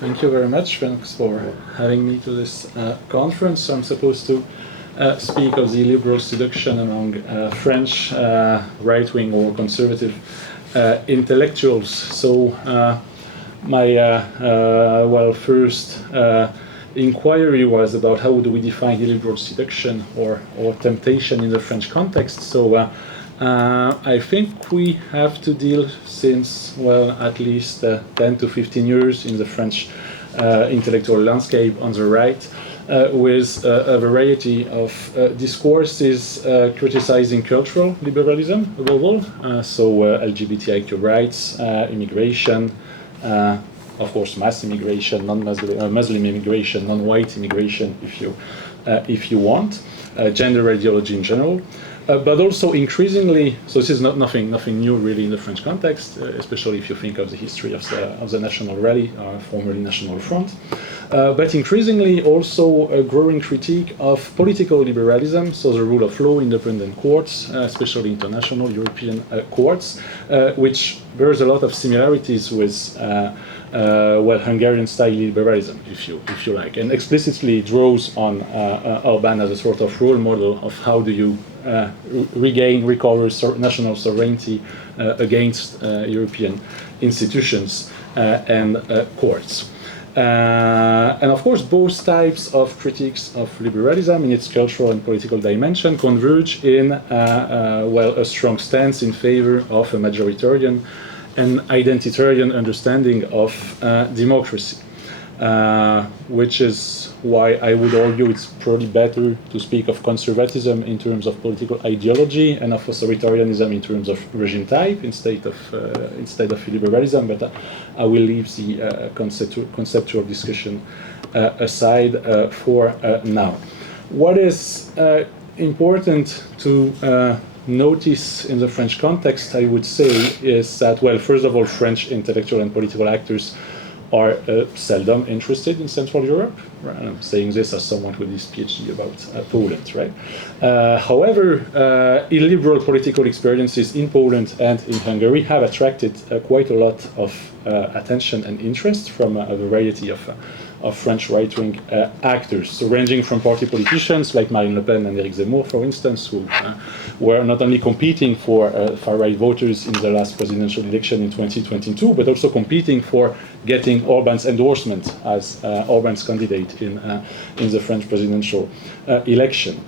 Thank you very much. Thanks for having me to this conference. I'm supposed to speak of the illiberal seduction among French right-wing or conservative intellectuals. So my first inquiry was about how do we define illiberal seduction or temptation in the French context. So I think we have to deal since, well, at least 10 to 15 years in the French intellectual landscape on the right with a variety of discourses criticizing cultural liberalism above all, so LGBTIQ rights, immigration, of course mass immigration, Muslim immigration, non-white immigration if you want, gender ideology in general. But also increasingly, so this is nothing new really in the French context, especially if you think of the history of the National Rally, formerly National Front. But increasingly also a growing critique of political liberalism, so the rule of law, independent courts, especially international European courts, which bears a lot of similarities with Hungarian style liberalism, if you like, and explicitly draws on Orbán as a sort of role model of how do you recover national sovereignty against European institutions and courts. And of course, both types of critiques of liberalism in its cultural and political dimension converge in a strong stance in favor of a majoritarian and identitarian understanding of democracy, which is why I would argue it's probably better to speak of conservatism in terms of political ideology and of authoritarianism in terms of regime type instead of illiberalism. But I will leave the conceptual discussion aside for now. What is important to notice in the French context, I would say, is that, well, first of all, French intellectual and political actors are seldom interested in Central Europe. I'm saying this as someone who did his PhD about Poland, right? However, illiberal political experiences in Poland and in Hungary have attracted quite a lot of attention and interest from a variety of French right-wing actors, so ranging from party politicians like Marine Le Pen and Éric Zemmour, for instance, who were not only competing for far-right voters in the last presidential election in 2022, but also competing for getting Orbán's endorsement as Orbán's candidate in the French presidential election.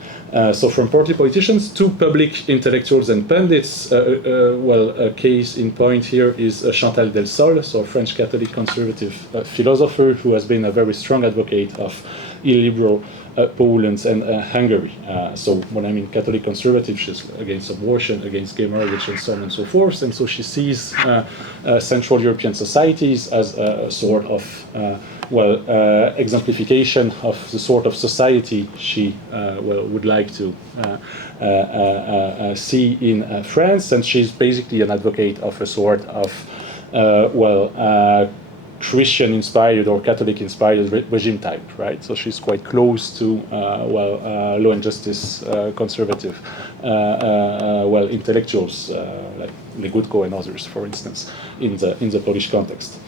So from party politicians to public intellectuals and pundits, a case in point here is Chantal Delsol, so a French Catholic conservative philosopher who has been a very strong advocate of illiberal Poland and Hungary. So when I mean Catholic conservative, she's against abortion, against gay marriage, and so on and so forth. And so she sees Central European societies as a sort of exemplification of the sort of society she would like to see in France, and she's basically an advocate of a sort of Christian-inspired or Catholic-inspired regime type, right? So she's quite close to law and justice conservative intellectuals like Legutko and others, for instance, in the Polish context.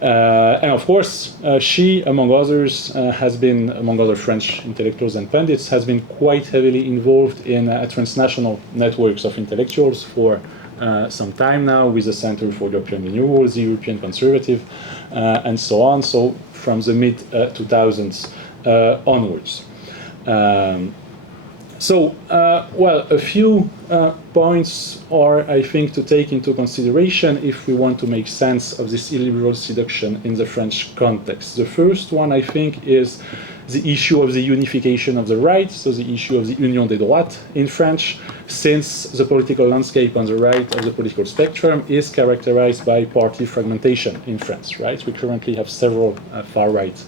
And of course, she, among others, has been, among other French intellectuals and pundits, has been quite heavily involved in transnational networks of intellectuals for some time now, with the Center for European Renewal, the European Conservative, and so on. So from the mid-2000s onwards. A few points are, I think, to take into consideration if we want to make sense of this illiberal seduction in the French context. The first one, I think, is the issue of the unification of the right, so the issue of the union des droites in French, since the political landscape on the right of the political spectrum is characterized by party fragmentation in France, right? We currently have several far-right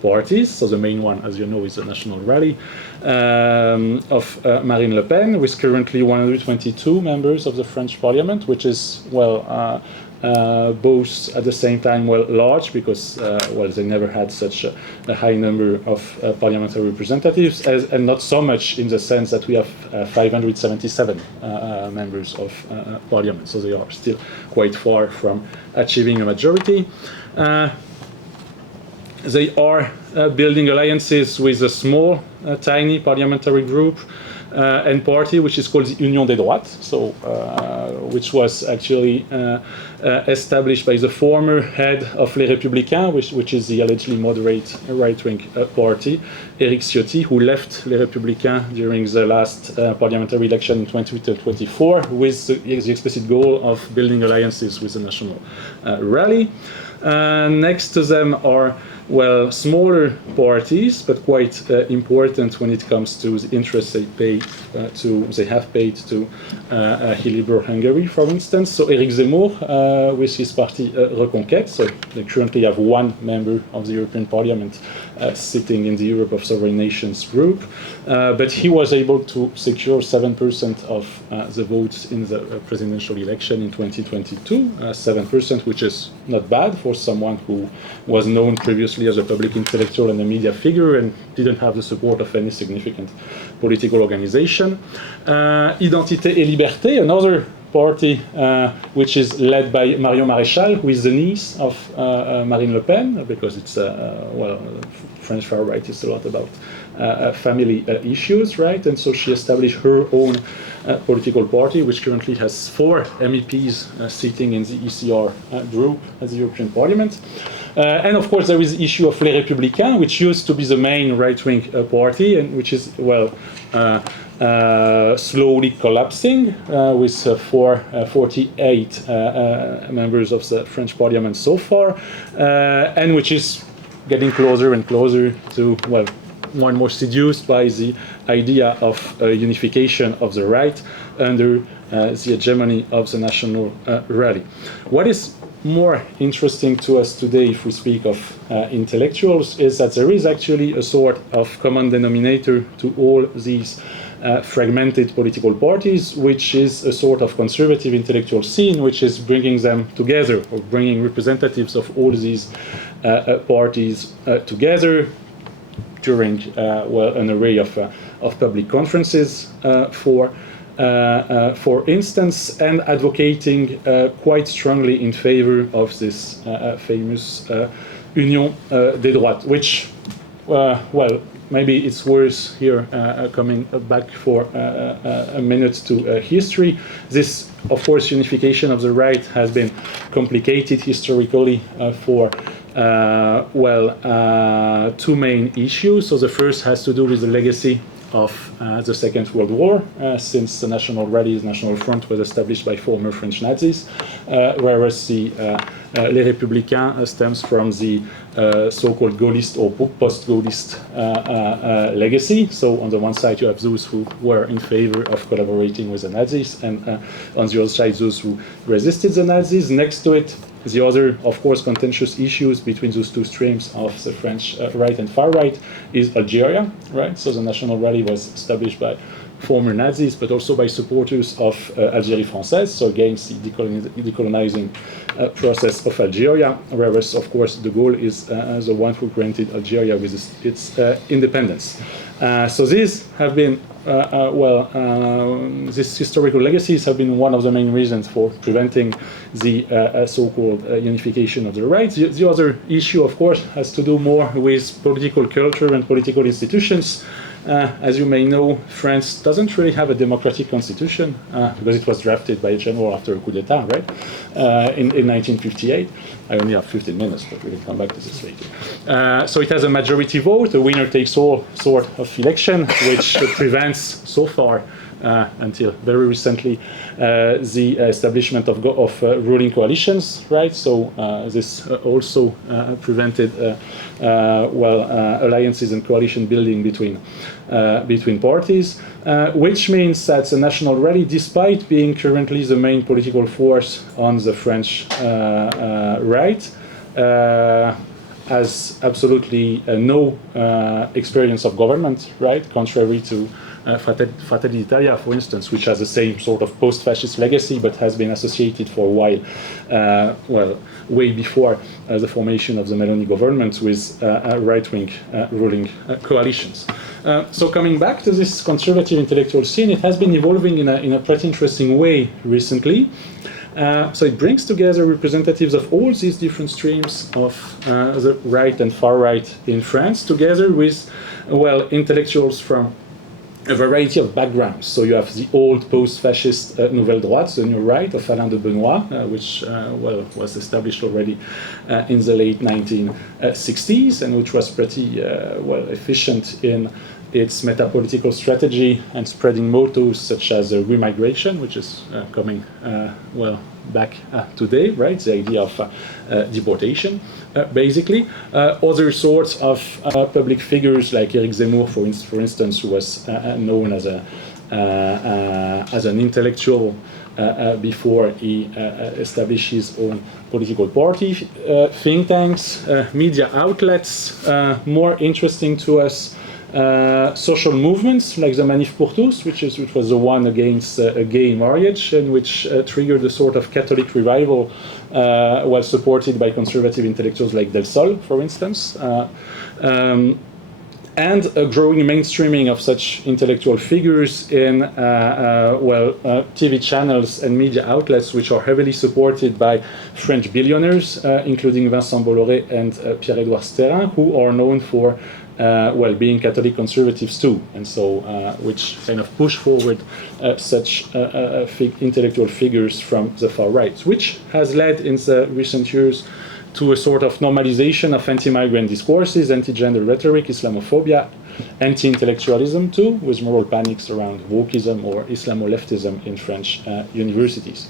parties. So the main one, as you know, is the National Rally of Marine Le Pen, with currently 122 members of the French Parliament, which is, both at the same time large, because they never had such a high number of parliamentary representatives, and not so much in the sense that we have 577 members of parliament, so they are still quite far from achieving a majority. they are building alliances with a small, tiny parliamentary group and party, which is called the Union des Droites, so which was actually established by the former head of Les Républicains, which is the allegedly moderate right-wing party, Éric Ciotti, who left Les Républicains during the last parliamentary election in 2024 with the explicit goal of building alliances with the National Rally. Next to them are, well, smaller parties, but quite important when it comes to the interest they have paid to Illiberal Hungary, for instance. So Éric Zemmour, with his party Reconquête, so they currently have one member of the European Parliament sitting in the Europe of Sovereign Nations group, but he was able to secure 7% of the votes in the presidential election in 2022, 7%, which is not bad for someone who was known previously as a public intellectual and a media figure and didn't have the support of any significant political organization. Identité et Liberté, another party which is led by Marion Maréchal, who is the niece of Marine Le Pen, because it's, well, French far right is a lot about family issues, right? And so she established her own political party, which currently has 4 MEPs sitting in the ECR group at the European Parliament. And of course, there is the issue of Les Républicains, which used to be the main right-wing party, and which is, well, slowly collapsing with 48 members of the French Parliament so far, and which is getting closer and closer to, well, more and more seduced by the idea of unification of the right under the hegemony of the National Rally. What is more interesting to us today, if we speak of intellectuals, is that there is actually a sort of common denominator to all these fragmented political parties, which is a sort of conservative intellectual scene, which is bringing them together, or bringing representatives of all these parties together during well, an array of public conferences, for instance, and advocating quite strongly in favor of this famous Union des Droites, which, well, maybe it's worth here coming back for a minute to history. This, of course, unification of the right has been complicated historically for well, 2 main issues. So the first has to do with the legacy of the Second World War, since the National Rally, the National Front, was established by former French Nazis, whereas the Les Républicains stems from the so-called Gaullist or post-Gaullist legacy. So on the one side you have those who were in favor of collaborating with the Nazis, and on the other side those who resisted the Nazis. Next to it, the other, of course, contentious issues between those 2 streams of the French right and far right is Algeria, right? So the National Rally was established by former Nazis, but also by supporters of Algérie Française, so against the decolonizing process of Algeria, whereas, of course, de Gaulle is the one who granted Algeria with its independence. So these have been, well, these historical legacies have been one of the main reasons for preventing the so-called unification of the right. The other issue, of course, has to do more with political culture and political institutions. As you may know, France doesn't really have a democratic constitution because it was drafted by a general after a coup d'etat, right? In 1958. I only have 15 minutes, but we will come back to this later. So it has a majority vote, a winner-takes-all sort of election, which prevents, so far, until very recently, the establishment of ruling coalitions, right? So this also prevented, well, alliances and coalition building between parties, which means that the National Rally, despite being currently the main political force on the French right, has absolutely no experience of government, right? Contrary to Fratelli d'Italia, for instance, which has the same sort of post-fascist legacy, but has been associated for a while, well, way before the formation of the Meloni government with right-wing ruling coalitions. So coming back to this conservative intellectual scene, it has been evolving in a pretty interesting way recently. So it brings together representatives of all these different streams of the right and far right in France, together with, well, intellectuals from a variety of backgrounds. So you have the old post-fascist Nouvelle Droite, the new right of Alain de Benoist, which well, was established already in the late 1960s, and which was pretty well efficient in its metapolitical strategy and spreading mottos such as remigration, which is coming well back today, right? The idea of deportation, basically. Other sorts of public figures like Éric Zemmour, for instance, who was known as an intellectual before he established his own political party. Think tanks, media outlets, more interesting to us. Social movements like the Manif pour tous, which was the one against gay marriage, and which triggered a sort of Catholic revival, was supported by conservative intellectuals like Del Sol, for instance, and a growing mainstreaming of such intellectual figures in well, TV channels and media outlets, which are heavily supported by French billionaires, including Vincent Bolloré and Pierre-Édouard Sterrin, who are known for well, being Catholic conservatives too, and so which kind of push forward such intellectual figures from the far right, which has led in the recent years to a sort of normalization of anti-migrant discourses, anti-gender rhetoric, Islamophobia, anti-intellectualism too, with moral panics around wokeism or Islamo-leftism in French universities.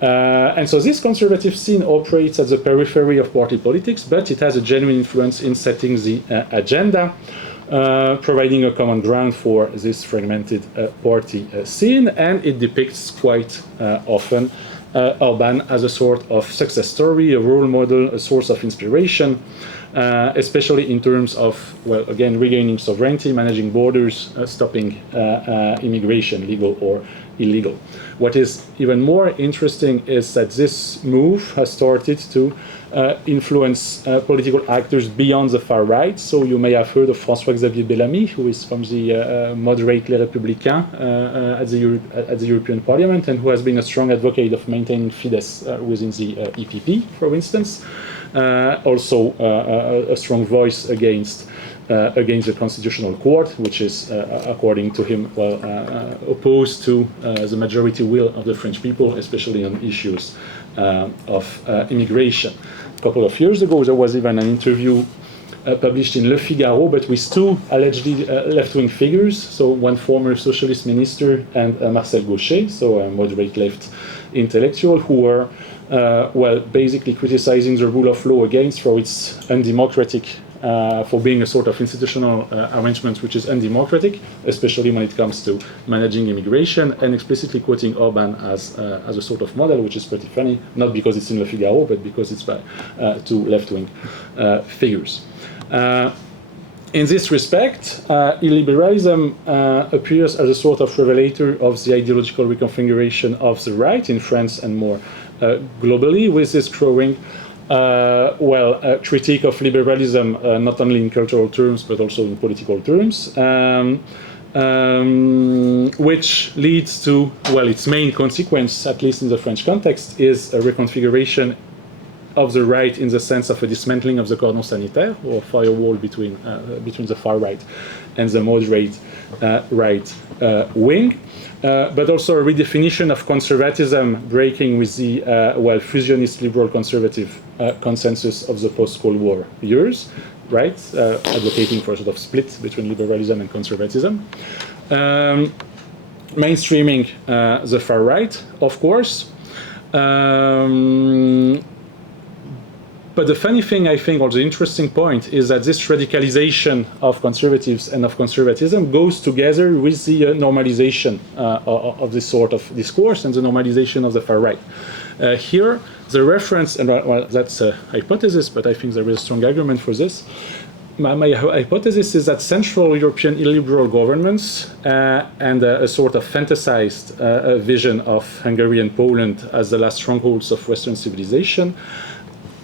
And so this conservative scene operates at the periphery of party politics, but it has a genuine influence in setting the agenda, providing a common ground for this fragmented party scene, and it depicts quite often Orbán as a sort of success story, a role model, a source of inspiration, especially in terms of, well, again, regaining sovereignty, managing borders, stopping immigration, legal or illegal. What is even more interesting is that this move has started to influence political actors beyond the far right. So you may have heard of François-Xavier Bellamy, who is from the moderate Les Républicains at the European Parliament, and who has been a strong advocate of maintaining Fidesz within the EPP, for instance. Also a strong voice against the Constitutional Court, which is, according to him, well, opposed to the majority will of the French people, especially on issues of immigration. A couple of years ago, there was even an interview published in Le Figaro, but with two allegedly left-wing figures, so one former socialist minister and Marcel Gauchet, so a moderate left intellectual, who were well, basically criticizing the rule of law against for its undemocratic, for being a sort of institutional arrangement which is undemocratic, especially when it comes to managing immigration, and explicitly quoting Orbán as a sort of model, which is pretty funny, not because it's in Le Figaro, but because it's by two left-wing figures. In this respect, illiberalism appears as a sort of revelator of the ideological reconfiguration of the right in France and more globally, with this growing critique of liberalism, not only in cultural terms but also in political terms, which leads to, well, its main consequence, at least in the French context, is a reconfiguration of the right in the sense of a dismantling of the cordon sanitaire, or firewall between the far right and the moderate right wing. But also a redefinition of conservatism, breaking with the fusionist liberal conservative consensus of the post-Cold War years, right? Advocating for a sort of split between liberalism and conservatism. Mainstreaming the far right, of course. But the funny thing, I think, or the interesting point, is that this radicalization of conservatives and of conservatism goes together with the normalization of this sort of discourse and the normalization of the far right. Here, the reference, and well, that's a hypothesis, but I think there is a strong argument for this. My hypothesis is that Central European illiberal governments and a sort of fantasized vision of Hungarian Poland as the last strongholds of Western civilization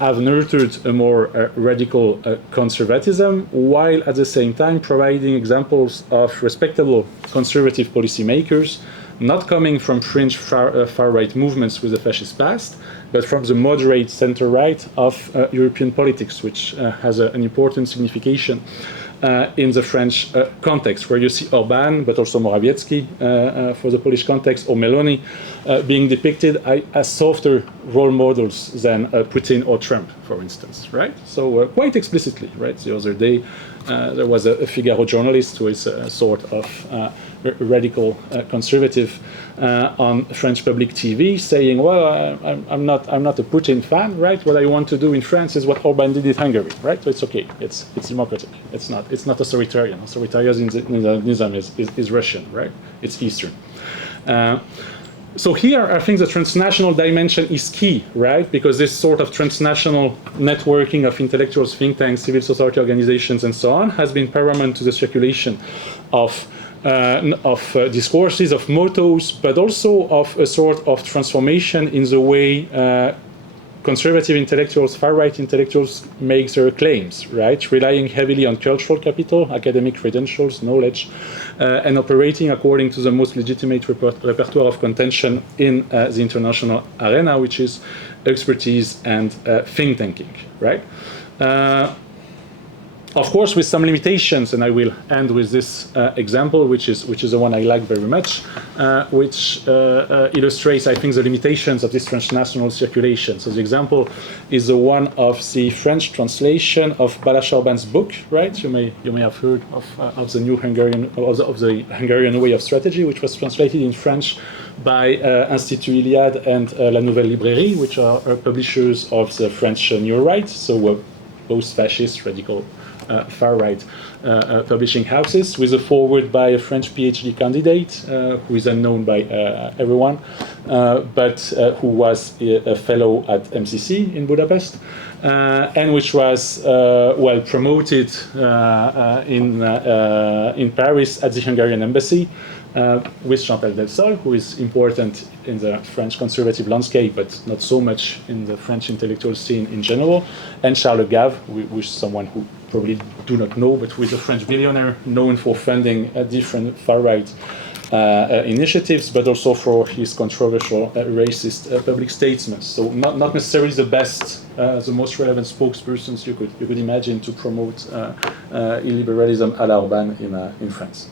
have nurtured a more radical conservatism, while at the same time providing examples of respectable conservative policymakers not coming from fringe far-right movements with a fascist past, but from the moderate center-right of European politics, which has an important signification in the French context, where you see Orbán, but also Morawiecki for the Polish context, or Meloni, being depicted as softer role models than Putin or Trump, for instance, right? So quite explicitly, right? The other day, there was a Figaro journalist who is a sort of radical conservative on French public TV, saying, "Well, I'm not a Putin fan, right? What I want to do in France is what Orbán did in Hungary, right? So it's okay. It's democratic. It's not authoritarian. Authoritarianism is Russian, right? It's Eastern." So here, I think the transnational dimension is key, right? Because this sort of transnational networking of intellectuals, think tanks, civil society organizations, and so on, has been paramount to the circulation of discourses, of mottos, but also of a sort of transformation in the way conservative intellectuals, far-right intellectuals make their claims, right? Relying heavily on cultural capital, academic credentials, knowledge, and operating according to the most legitimate repertoire of contention in the international arena, which is expertise and think tanking, right? Of course, with some limitations, and I will end with this example, which is the one I like very much, which illustrates, I think, the limitations of this transnational circulation. So the example is the one of the French translation of Balázs Orbán's book, right? You may have heard of the new Hungarian, of the Hungarian way of strategy, which was translated in French by Institut Iliade and La Nouvelle Librairie, which are publishers of the French New Right, so both fascist, radical, far-right publishing houses, with a foreword by a French PhD candidate who is unknown by everyone, but who was a fellow at MCC in Budapest, and which was well promoted in Paris at the Hungarian embassy, with Chantal Delsol, who is important in the French conservative landscape, but not so much in the French intellectual scene in general, and Charles Le Gave, who is someone who probably do not know, but who is a French billionaire known for funding different far-right initiatives, but also for his controversial racist public statements. So not necessarily the best, the most relevant spokespersons you could imagine to promote illiberalism à la Orbán in France.